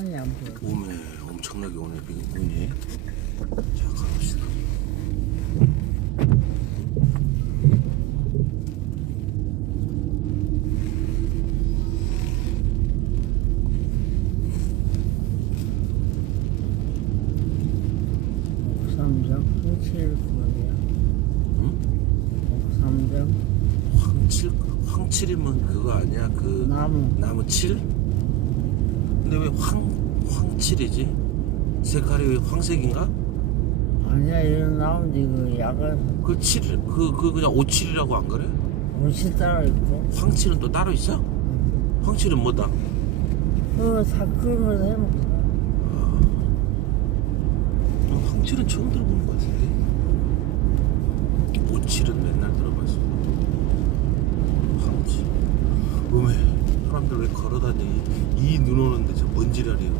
산이 안 보여. 오메 엄청나게 오네 비행군이 자 가봅시다 옥삼정 황칠 거야. 응? 옥삼정 황칠 황칠이면 그거 아니야 그 나무. 나무 칠? 근데 왜 황 황칠이지? 색깔이 왜 황색인가? 아니야 이런 나무지 그 약을 그 칠, 그, 그 그냥 오칠이라고 안 그래? 옷이 따로 있고. 황칠은 또 따로 있어? 황칠은 뭐다? 그거 다 끓으면서 해먹어. 어, 황칠은 처음 들어보는 것 같은데. 오칠은 맨날 들어봤어. 황칠. 음에 사람들 왜 걸어다니? 이 눈 오는데 저뭔 지랄이야?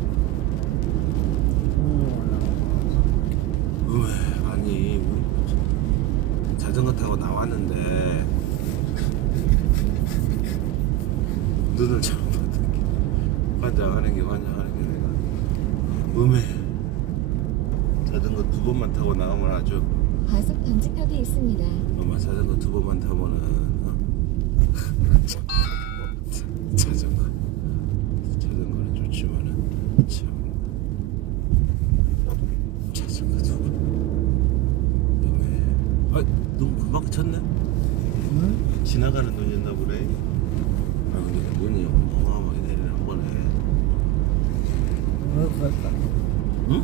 음에 아니 우리 자전거 타고 나왔는데 눈을 잘못 받은 게 환장하는 게 환장하는 게 내가 음에 자전거 두 번만 타고 나오면 아주 과속 방지턱이 있습니다. 엄마 자전거 두 번만 타면은 어? 자전거 자전거는 좋지만은 참 자전거 두번 너무 아 너무 금방 쳤네 응? 지나가는 눈이었나 보네 아 근데 눈이 어마어마하게 내리네 한 번에 어렵겠다. 응?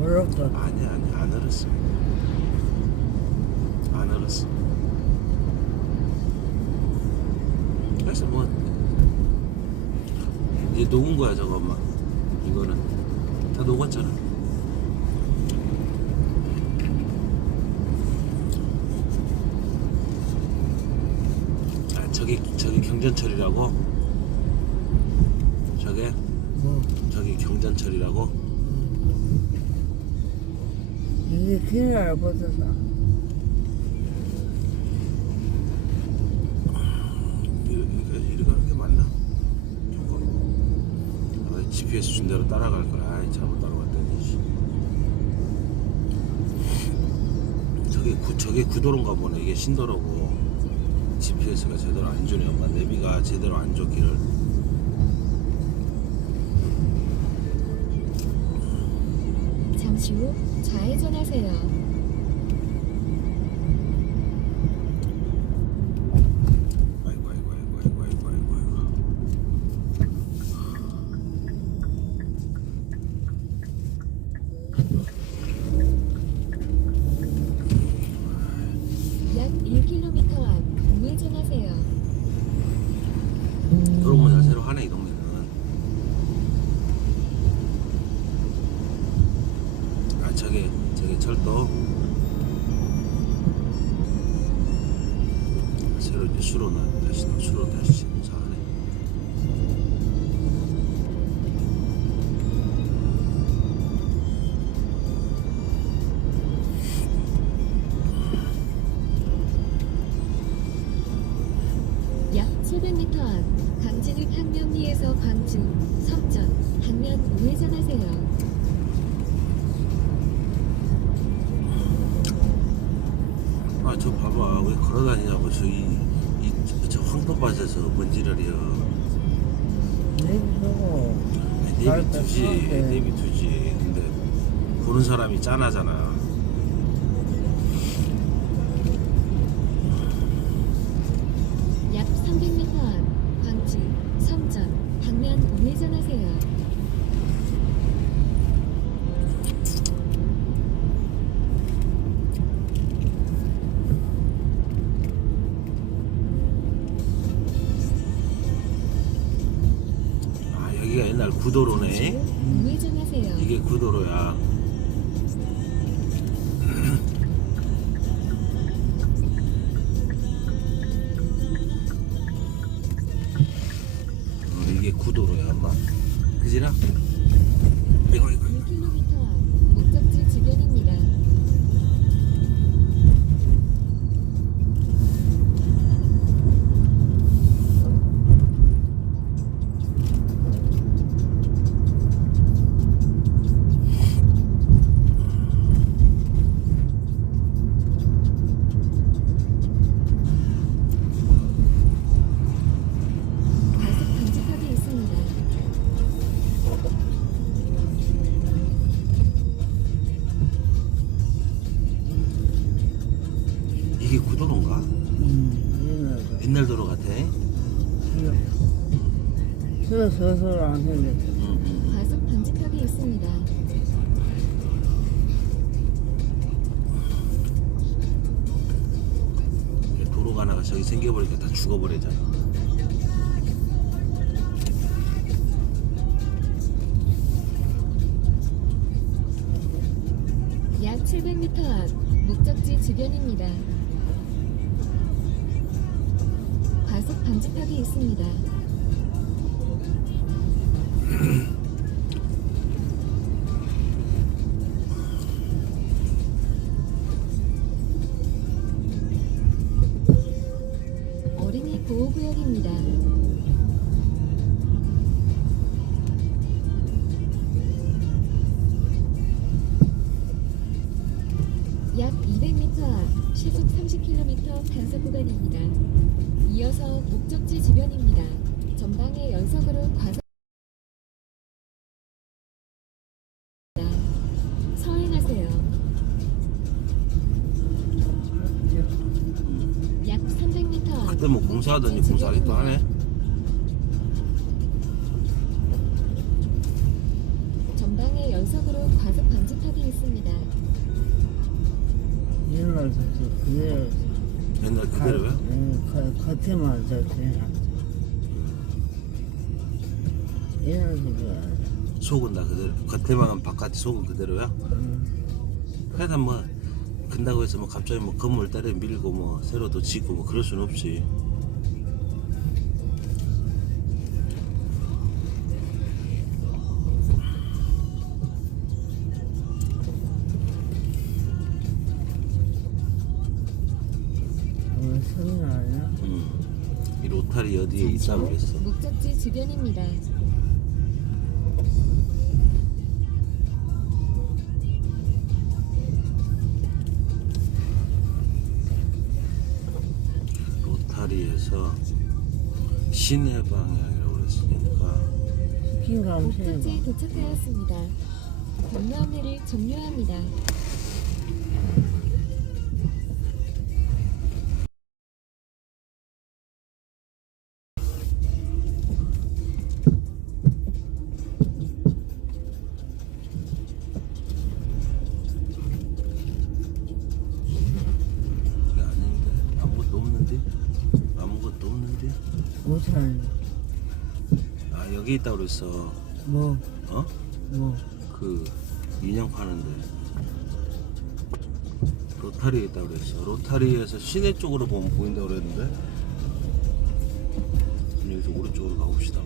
어렵겠다. 아니 안 얼었어 안 얼었어 그래서 뭐 이제 녹은 거야 저거 엄마 이거는. 다 녹았잖아. 아 저기 저기 경전철이라고? 저게? 뭐 저기 경전철이라고 이게 길을 못해서 이렇게 맞나? GPS 준 대로 따라갈 거야. 아이, 잘못 따라갔더니. 씨. 저게 구 저게 구도로인가 보네. 이게 신도로고 GPS가 제대로 안 주네. 엄마 내비가 제대로 안줘 길을. 잠시 후 좌회전하세요. 300m 앞 강진읍 항명리에서 광주, 석전, 항면 우회전하세요. 아 저 봐봐. 왜 걸어다니냐고. 저기 이, 저 황토밭에서 먼지라리야. 내비두고 내비두지 내비두지. 근데 보는 사람이 짠하잖아. 구도로야. 어, 이게 구도로야, 엄마. 그지라? 옛날 도로 같아. 저, 서서 안 응. 과속 방지턱이 있습니다. 응. 도로가 하나가 저기 생겨버리니까 다 죽어버리잖아. 약 700m 앞 목적지 주변입니다. 방지턱이 있습니다. 약 200m 앞 시속 30km 단속 구간입니다. 이어서 목적지 주변입니다. 전방에 연속으로 과속 서행하세요. 약 300m 앞 그때 뭐 공사하더니 공사 아직도 하네. 전방에 연속으로 과속 방지턱이 있습니다. 옛날 저 그대로. 옛날 그대로야? 응, 겉- 겉에만 저렇게. 옛날 그거. 속은 다 그대로. 겉에만 바깥에 속은 그대로야? 응. 그래도 뭐 근다고 해서 뭐 갑자기 뭐 건물 때려 밀고 뭐 새로 또 짓고 뭐 그럴 수는 없지. 있다고 후 그랬어? 목적지 주변입니다. 로타리에서 시내 방향이라고 그랬으니까. 목적지에 도착하였습니다. 경로 안내를 종료합니다. 못하는 아 여기 있다고 그랬어. 뭐, 어? 뭐. 그 인형 파는데. 로타리에 있다고 그랬어. 로타리에서 시내 쪽으로 보면 보인다고 그랬는데? 여기서 오른쪽으로 가봅시다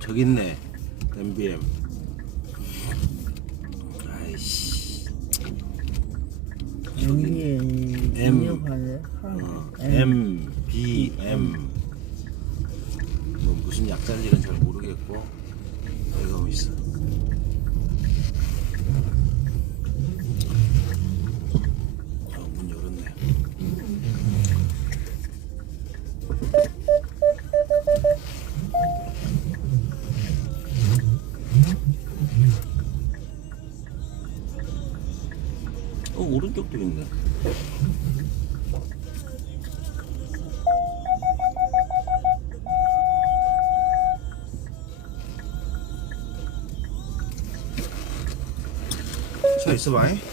저기 있네. MBM 아이씨. 여기에 M. 어, M. MBM 뭐 무슨 약자인지는 잘 모르겠고 여기 가면 있어 어, 자 있어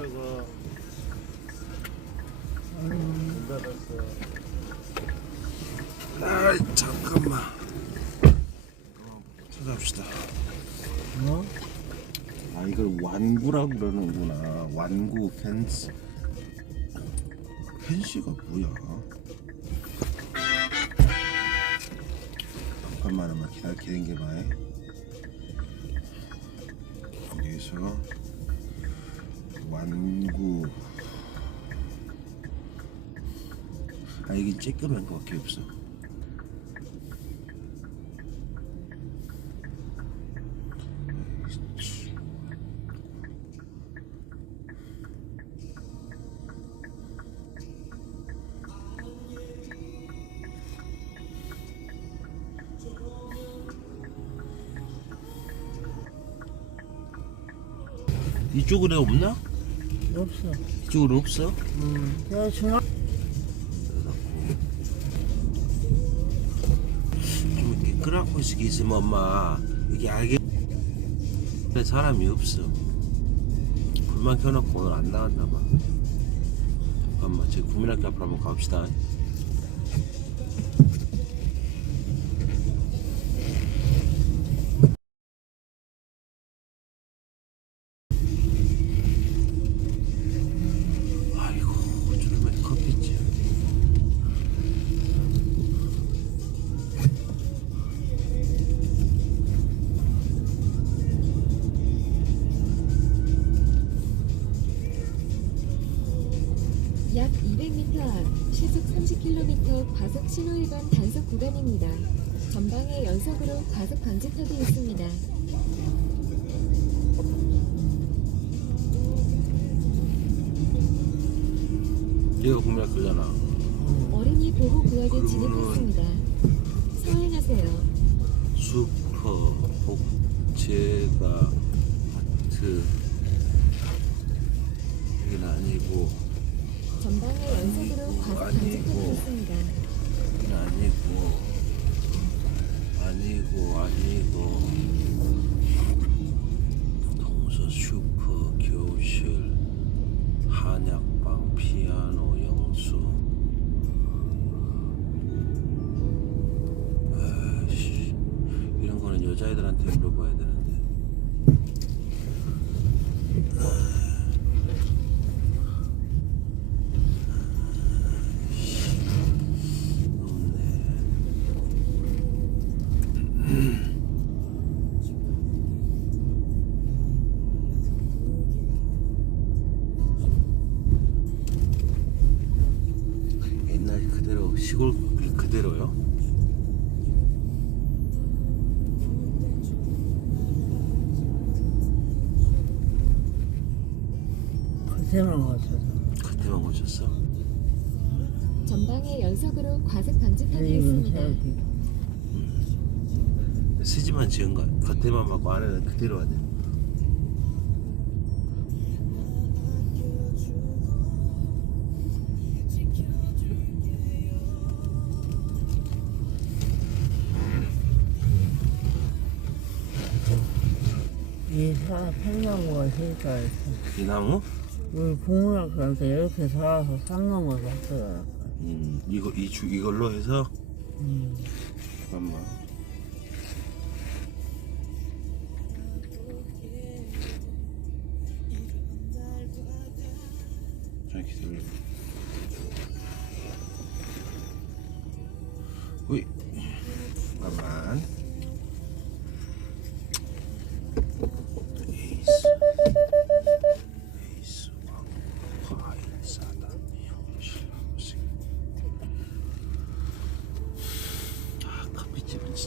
저거. 음, 문 닫았어 아 잠깐만. 찾아봅시다. 뭐? 아 이걸 완구라고 그러는구나. 완구 펜스. 펜시가 뭐야? 잠깐만만 기다려 기다려봐 여기서 아 이게 쬐끄만 거밖에 없어 이쪽으로 없나? 없어. 이쪽으로 없어? 음, 내가 중학 끄락고식 있으면 엄마. 이게 알게. 근데 사람이 없어? 불만 켜놓고 오늘 안 나왔나 봐. 잠깐만 제 국민학교 앞으로 한번 가봅시다 약 200m 앞 시속 30km 과속 신호 위반 단속 구간입니다. 전방에 연속으로 과속 방지턱이 있습니다. 얘가 국민학교잖아 어린이 보호 구역에 진입했습니다. 서행하세요. 슈퍼 복제가 마트 여자애들한테 물어봐야 되는데 쓰지만 지은 거 겉에만 막고 안에는 그대로 하네 이 사, 산나무가 진짜 있어. 이 나무? 우리 국문학교한테 이렇게 살아서 산 넘어서 왔어요. 음 이거 이 주 이걸로 해서 음. 잠깐만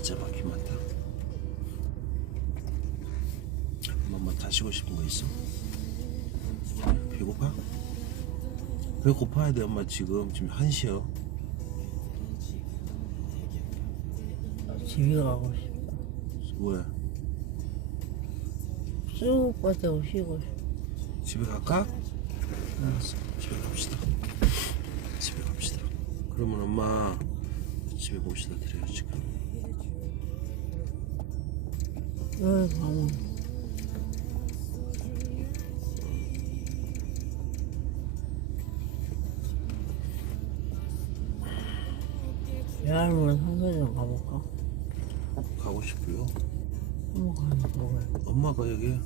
진짜 막히 많다 엄마 다시고 싶은 거 있어? 배고파? 배고파야 돼 엄마 지금 지금 1시요 집에 가고 싶다. 왜? 쑥 빠지고 쉬고 싶어. 집에 갈까? 알았어 집에 갑시다 집에 갑시다 그러면 엄마 집에 모시다 드려요 지금 여기 엄마가 여기.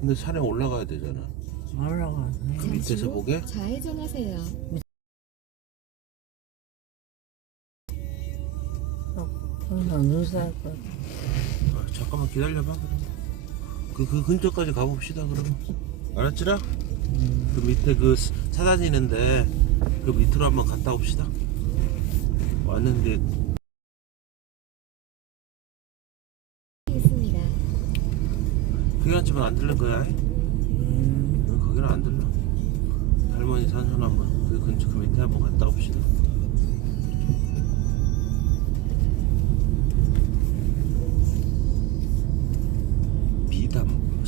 근데 산에 올라가야 되잖아. 올라가야 돼. 그 밑에서 보게? 좌회전하세요. 어, 그래서 눈살 것 같아. 잠깐만 기다려봐 그럼. 그, 그 근처까지 가봅시다 그럼. 알았지라? 음. 그 밑에 그 다니는데 그 밑으로 한번 갔다 옵시다. 왔는데 있습니다. 그냥 안 들릴 거야. 음. 응, 거기는 안 들러. 할머니 산소나 한번 그 근처 그 밑에 한번 갔다 옵시다.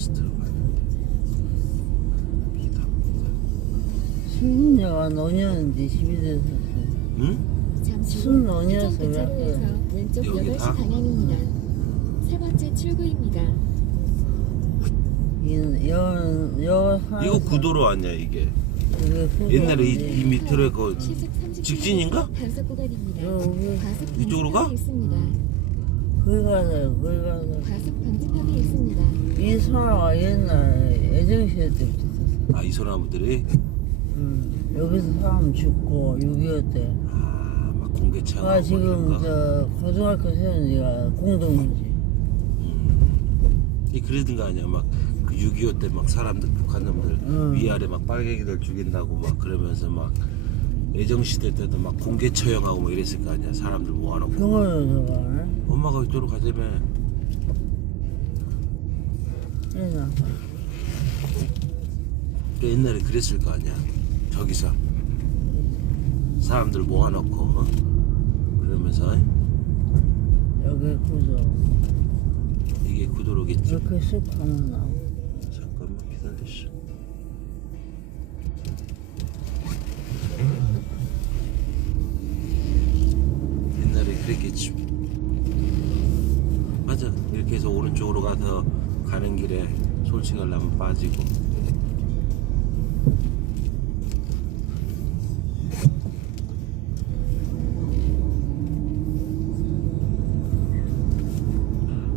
버스 들어가는데 미담 순녀가 노년인데 집이 돼서. 응? 잠시 후순 논이어서 회전 교차로에서 왜 왼쪽 여기 8시 다? 방향입니다. 세 번째 출구입니다. 이, 여, 여, 산. 이거 구도로 아니야 이게 옛날에 이, 이 밑으로 그 시속 30km 직진인가? 단속 구간입니다. 여기, 과속 이쪽으로 가? 있습니다. 거기 가서, 거기 가서. 과속 방지턱이 있습니다. 이 소나가 옛날에 애정시대 때 붙었어. 아 이 소나무들이 음, 여기서 사람 죽고 6.25 때. 아 막 공개 체험 아, 지금 저 고등학교 세운 지가 공동이지. 이 그러던 거 아니야 막그 6.25 때 막 사람들 북한 놈들 음. 위아래 막 빨갱이들 죽인다고 막 그러면서 막 애정시대 때도 막 공개 처형하고 뭐 이랬을 거 아니야 사람들 모아놓고 병원에서 가네. 엄마가 이쪽으로 가자며 옛날. 그 옛날에 그랬을 거 아니야 저기서 사람들 모아놓고 어? 그러면서 여기 구조. 이게 구도로겠지 이렇게 쑥 하면 나오고. 잠깐만 기다려줘 옛날에 그랬겠지 해서 오른쪽으로 가서 가는 길에 솔직하려면 빠지고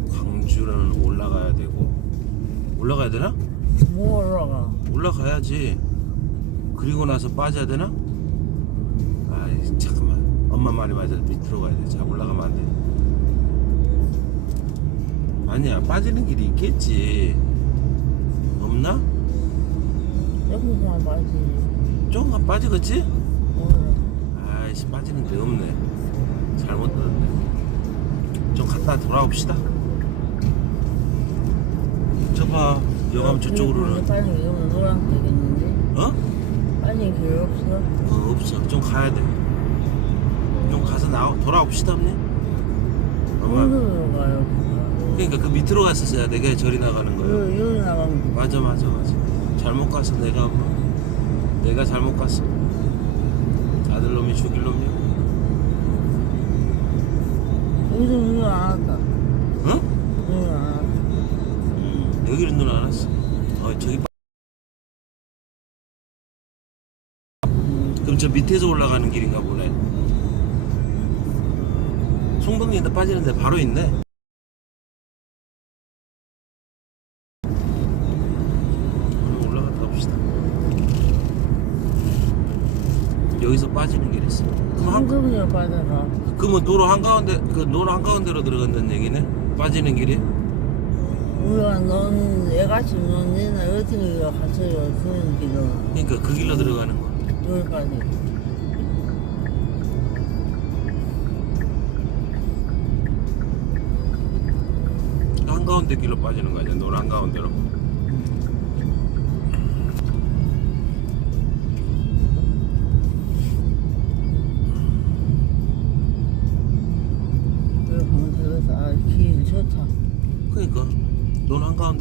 광주는 올라가야 되고 올라가야 되나? 뭐 올라가? 올라가야지. 그리고 나서 빠져야 되나? 아이 잠깐만. 엄마 말이 맞아. 밑으로 가야 돼. 자 올라가면 안 돼. 아니야 빠지는 길이 있겠지. 없나? 조금만 빠지지. 조금 빠지겠지? 몰라. 아이씨 빠지는 데 없네. 잘못 들었네. 좀 갔다 돌아옵시다. 저봐 영암 저쪽으로는 빠진 게 없는 노란색이었는데. 어? 빠진 길 없어. 어 없어. 좀 가야 돼. 좀 가서 나오 돌아옵시다 언니. 엄마. 어디로 가요? 그러니까 그 밑으로 갔었어야 내가 저리 나가는 거예요. 여기, 여기 나가면 돼. 맞아 맞아 맞아. 잘못 갔어 내가 엄마. 내가 잘못 갔어. 아들 놈이 죽일 놈이야. 여기도 눈안 왔다. 응? 눈안 왔다. 음, 여기는 눈 안 왔어. 어 저기. 빠- 그럼 저 밑에서 올라가는 길인가 보네. 송동리인데 빠지는데 바로 있네. 그럼 올라갔다 봅시다. 여기서 빠지는 길 있어. 그럼 한, 한국이야 빠져가. 그러면 도로 한가운데 그 노로 한가운데로 들어간다는 얘기네. 빠지는 길이. 우리가 넌 애같이 넌 옛날 어떻게 갔어요? 그런 길은 그러니까 그 길로 들어가는 거야. 여기까지. 한가운데 길로 빠지는 거 아니야? 노로 한가운데로.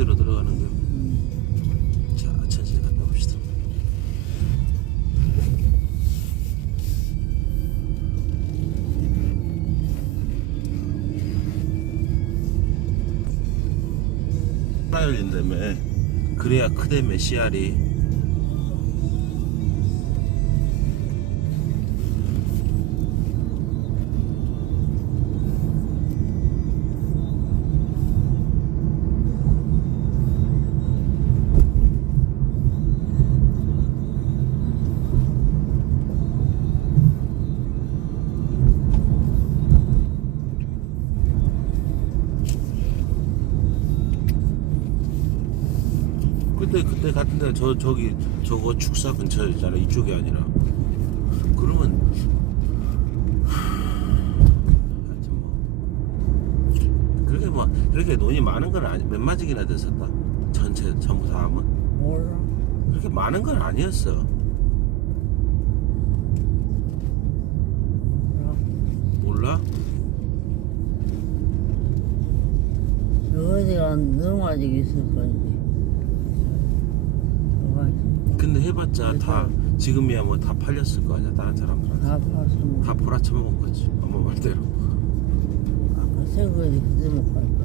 노로 한가운데로 들어가는 거야. 음. 자, 천천히 갔다 봅시다. 하나 열린다며. 그래야 크다며 씨알이. 그때 같은 데저 저기 저거 축사 근처잖아 이쪽이 아니라 그러면 하여튼 뭐 그렇게 뭐 그렇게 돈이 많은 건 아니 몇 마지기나 됐었다 전체 전부 다 하면 몰라. 그렇게 많은 건 아니었어 몰라. 몰라 어디가 너무 아직 있을 건데. 근데 해봤자 다 지금이야 뭐 다 팔렸을 거 아니야 다른 사람들한테 다 뭐. 다 보라쳐 먹은 거지 엄마 말대로. 아까 새거지 그대 못갈 거야.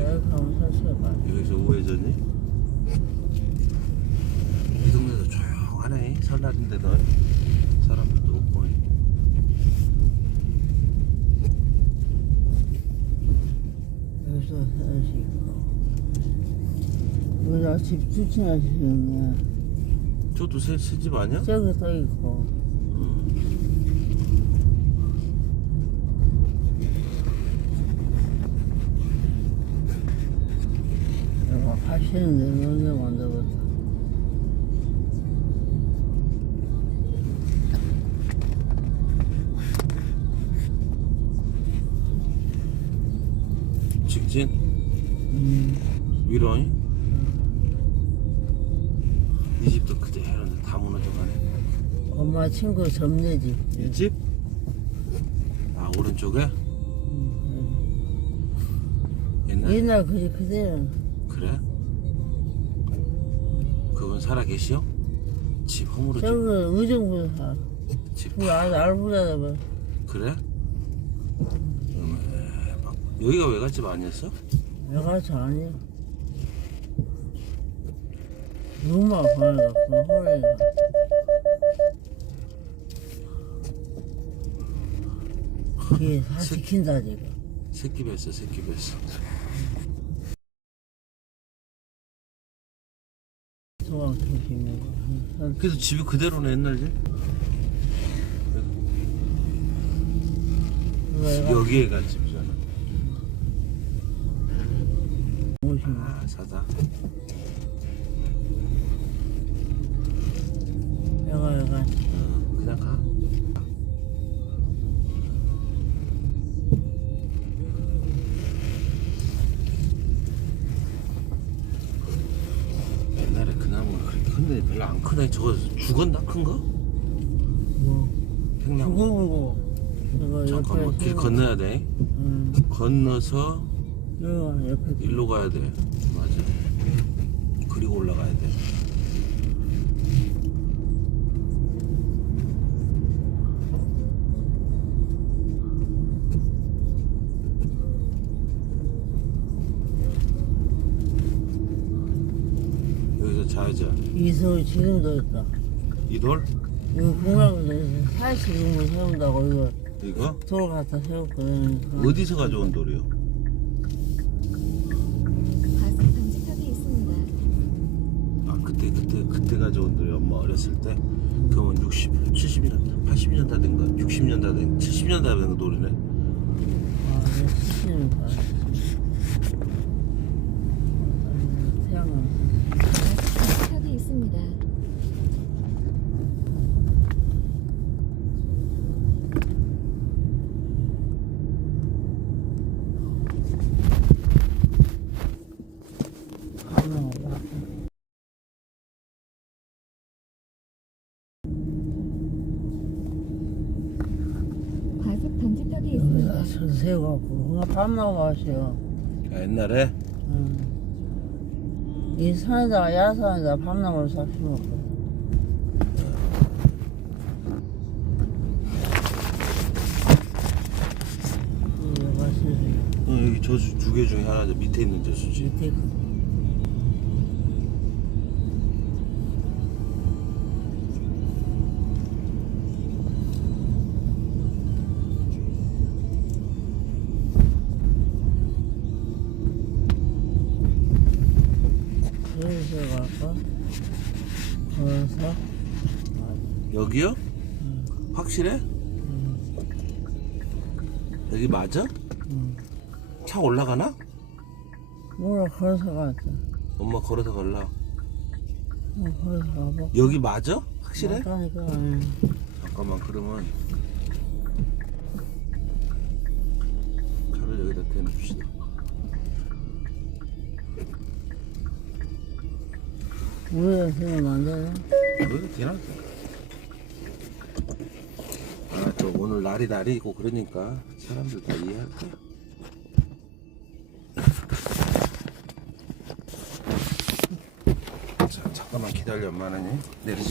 여기 가면 사실 가. 여기서 우회전이? 이 동네도 조용하네 설날인데도 사람들도 없고. 여기서 사실 여기다 집두 채나 지었네. 저도 새, 새집 아니야? 저기 또 있고. 내가 파시는데 너네 만들었다. 직진 음, 위로이 이 집도 그대로인데 다 무너져가네 엄마 친구 점내지. 이 집? 아 오른쪽에? 옛날 옛날 그지 그대로. 그래? 그건 살아 계시오? 집 허물어 집, 저거 의정부 사. 집 그 아주 알부자다 뭐. 그래? 음, 막- 여기가 외갓집 아니었어? 내가 저 아니야. 누구만 보내갖고 호랑이가. 그게 다 새- 지킨다 지금. 새끼 뵀어 새끼 뵀어 소방. 그래서 집이 그대로네 옛날 집? 여기에 간 집이잖아 조심히. 아 사다 내가 어, 그냥 가. 옛날에 그 나무가 그렇게 큰데 별로 안 크네 저거 죽었나 큰 거? 뭐. 팽나무 죽어보고 잠깐만 길. 건너야 돼? 응. 건너서 여기가 옆에. 일로 가야 돼. 맞아. 그리고 올라가야 돼 좌회전 이서 지금도 있다. 이 돌 이거 공항에서 사실금을 세운다고 이거 이거 돌 갖다 세웠거든. 어디서 가져온 돌이요? 과속 방지턱이 있습니다. 아 그때 그때 그때 가져온 돌이 엄마 어렸을 때 그러면 60, 70년, 80년 다 된 거, 60년 다 된, 70년 다된거 돌이네. 아, 봐. 태양은 과속 방지턱이 있습니다. 하나 와. 과속 방지턱이 여기다 있습니다. 서 밥 먹어가시오. 아, 옛날에 응. 이 산에다가 야산에다 세상에 어, 여기 저수 두 개 중에 하나 저 밑에 있는 저수지. 밑에 그 갈까? 걸어서? 여기요? 확실해? 여기 맞아? 응. 차 올라가나? 뭐라 걸어서 갔다. 엄마 걸어서 갈라. 어, 걸어서 가봐. 여기 맞아? 확실해? 맞다니까. 잠깐만 그러면 차를 여기다 대놓읍시다. 우리가 안 되나? 여기 되나? 아 또 오늘 날이 날이고 그러니까 사람들 다 이해할 거야. 자 잠깐만 기다려 엄마는 내리지.